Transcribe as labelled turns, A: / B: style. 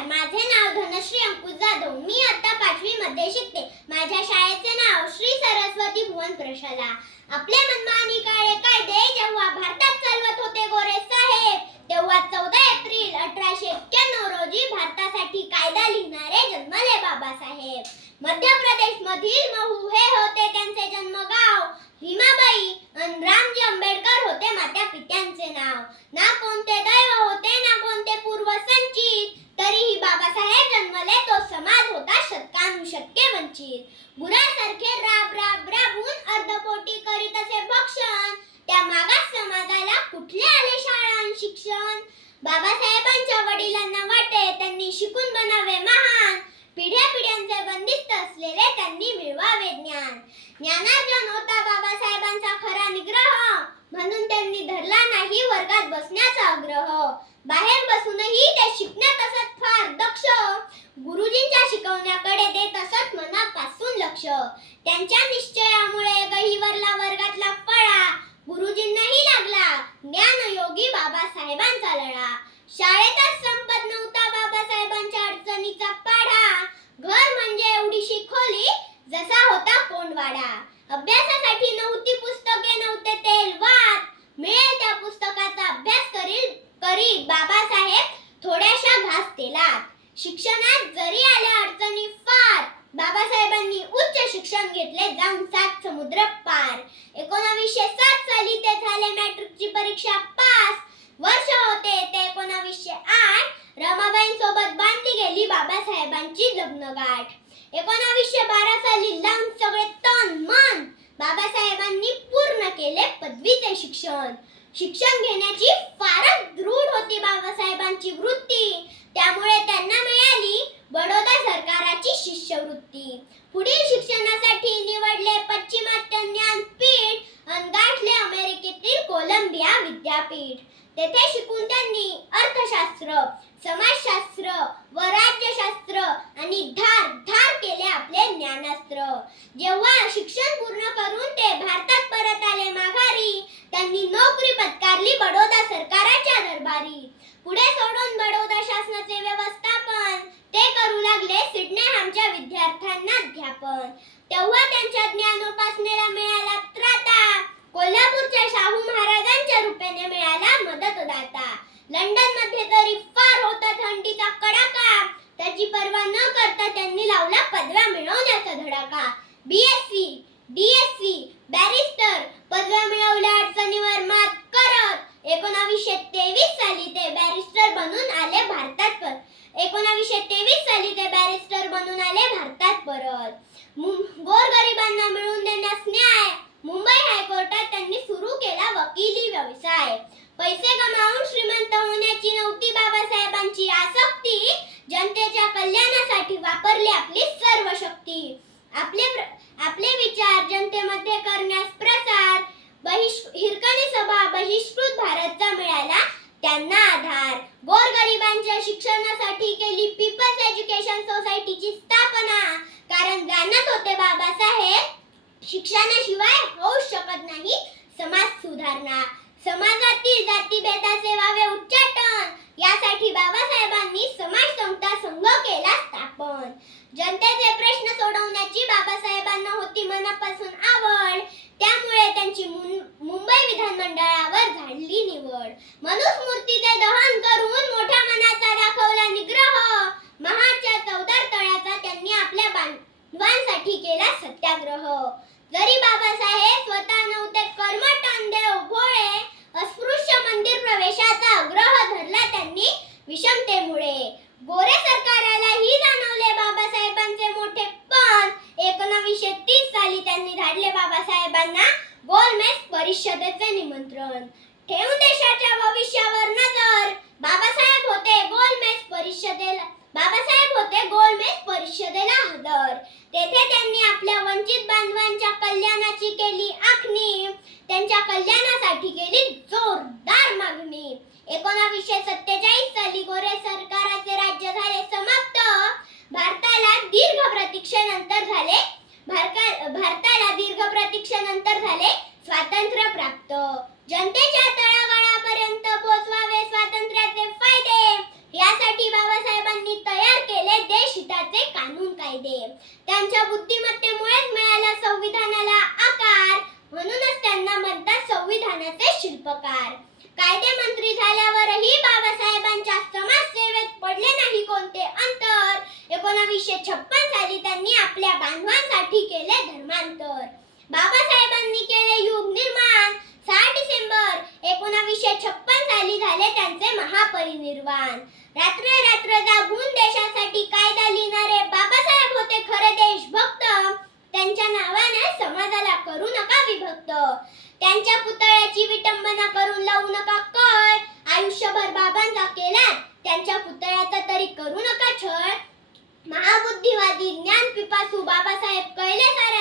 A: माझे नाव धनश्री अंकुश जाधव. मी आता पाचवी मध्ये शिकते. माझ्या शाळेचे नाव श्री सरस्वती भुवन प्रशाला. आपल्या मनमानी काळे कायदे जेव्हा भारतात शक्य वंचित. गुरासारखे राब राब राबून अर्धपोटी करीत असे भक्षण त्या मागास समाजाला कुठले आले शाळा आणि शिक्षण? बाबासाहेबांच्या वडिलांना वाटे त्यांनी शिकून बनावे महान. पिढ्या पिढ्यांचे बंदिस्त असलेले त्यांनी मिळवावे ज्ञान. ज्ञानार्जन होता बाबासाहेबांचा खरा धरला नाही वर्गात बसण्याचा आग्रह. बाहेर बसूनही ते शिकण्यात असत फार दक्ष. गुरुजींच्या शिकवण्याकडे ते तसंच मनापासून लक्ष. त्यांच्या निश्चयामुळे गहिवरला शिक्षणात जरी आल्या अडचणी फार बाबासाहेबांनी उच्च शिक्षण घेतले जाऊन सात समुद्र पार. एकोणावीसशे सात साली ते झाले मॅट्रिकची परीक्षा पास. वर्ष होते ते एकोणावीसशे आठ. रमाबाईंसोबत बांधली गेली बाबासाहेबांची लग्नगाठ. एकोणावीसशे बारा साली लावून सगळे तन मन बाबासाहेबांनी पूर्ण केले पदवीचे शिक्षण. शिक्षण घेण्याची फारच दृढ होती बाबासाहेबांची वृत्ती. त्यामुळे त्यांना मिळाली बडोदा सरकाराची शिष्यवृत्ती. पुढील शिक्षणासाठी निवडले पश्चिमात्य ज्ञानपीठ आणि गाठले अमेरिकेतील कोलंबिया विद्यापीठ. तेथे शिकून त्यांनी अर्थशास्त्र समाजशास्त्र व राज्य आणि धार धार केले आपले ज्ञानास्त्र जेव्हा शिक्षण पूर्ण करून ते भारतात परत आले माघारी त्यांनी नोकरी पत्कारली बडोदा सरकाराच्या पुढे सोडून बडोदा शासनाचे व्यवस्थापन. ते करू लागले सिडनेहॅमच्या विद्यार्थ्यांना अध्यापन. तेव्हा त्यांच्या ज्ञानोपासनेला मिळाला त्राता. कोल्हापूरच्या शाहू महाराजांच्या रूपेने मिळाला मदतदाता लंडनमध्ये तरी फार होता थंडीचा कडाका त्याची पर्वा न करता त्यांनी लावला पदव्या मिळवण्याचा धडाका बीएससी डीएससी बॅरिस्टर पदव्या मिळवल्या अडचणीवर मात करत एकोणावीसशे तेवीस साली ते बॅरिस्टर बनून आले भारतात परत एकोणावीसशे तेवीस साली ते बॅरिस्टर बनून आले करत गोरगरिबांना मिळवून देण्यास न्याय. मुंबई हायकोर्टात त्यांनी सुरू केला वकिली व्यवसाय. पैसे कमावून श्रीमंत होण्याची नव्हती बाबासाहेबांची आसक्ती. जनतेच्या कल्याणासाठी वापरली आपली सर्व शक्ती. आपले आपले विचार जनतेमध्ये करण्यास प्रसार. बहिष् हिरकणी सभा बहिष्कृत भारतचा मिळाला त्यांना आधार. गोरगरिबांच्या शिक्षणासाठी केली पीपल्स एज्युकेशन सोसायटीची स्थापना. कारण जाणत होते बाबासाहेब शिक्षणाशिवाय होऊ शकत नाही. समाज सुधारणा समाजातील जातीभेदाचे व्हावे उच्चाटन यासाठी बाबासाहेबांनी समाज संस्था संघ केला स्थापन जनतेचे प्रश्न सोडवण्याची बाबासाहेबांना होती मनापासून आवड त्यामुळे त्यांची मुं- मुंबई विधानमंडळावर झाली निवड मनुस्मृतीचे दहन करून मोठ्या मनाचा दाखवला निग्रह महाडच्या चौदार तळ्याचा त्यांनी आपल्या बांधवांसाठी केला सत्याग्रह जरी बाबासाहेब स्वतः नव्हते कर्मठ देव भोळे अस्पृश्य मंदिर प्रवेशाचा आग्रह धरला त्यांनी विषमतेमुळे. गोरे सरकारालाही जाणवले बाबासाहेबांचे मोठे पण एकोणावीसशे तीस साली त्यांनी धाडले बाबासाहेबांना गोलमेज परिषदेचे निमंत्रण. ठेवून देशाच्या भविष्यावर नजर. बाबासाहेब होते गोलमेज परिषदेला बाबासाहेब होते गोलमेज परिषदेला हजर. तेथे त्यांनी आपल्या वंचित बांधवांच्या कल्याणाची केली आखणी. त्यांच्या कल्याणासाठी केली जोरदार मागणी. एकोणावीसशे सत्तेचाळीस साली गोरे सरकाराचे राज्य झाले समाप्त. भारताला दीर्घ प्रतीक्षेनंतर झाले. भारताला दीर्घ प्रतीक्षेनंतर झाले स्वातंत्र्य प्राप्त. जनतेच्या तळागाळापर्यंत पोहोचवावे स्वातंत्र्याचे फायदे. यासाठी बाबासाहेबांनी तयार केले देशहिताचे कानून कायदे. त्यांच्या बुद्धिमत्तेमुळेच मिळाला संविधानाला आकार. म्हणूनच त्यांना म्हणतात संविधानाचे शिल्पकार. कायदेमंत्री झाल्यावरही बाबासाहेबांच्या समाजसेवेत पडले नाही कोणते अंतर. एकोणावीसशे छप्पन साली त्यांनी आपल्या बांधवांसाठी केले धर्मांतर. बाबासाहेबांनी केले युग निर्माण. सहा डिसेंबर एकोणावीसशे छप्पन साली झाले त्यांचे महापरिनिर्वाण. रात्र रात्र जागून देशासाठी कायदा लिहिणारे बाबासाहेब होते खरे देशभक्त त्यांच्या नावाने समाजाला करू नका विभक्त त्यांच्या पुतळ्याची विटंबना करून लावू नका कर आयुष्यभर बाबांचा केला त्यांच्या पुतळ्याचा तरी करू नका छळ. महाबुद्धिवादी ज्ञान पिपासू बाबासाहेब कैले सारे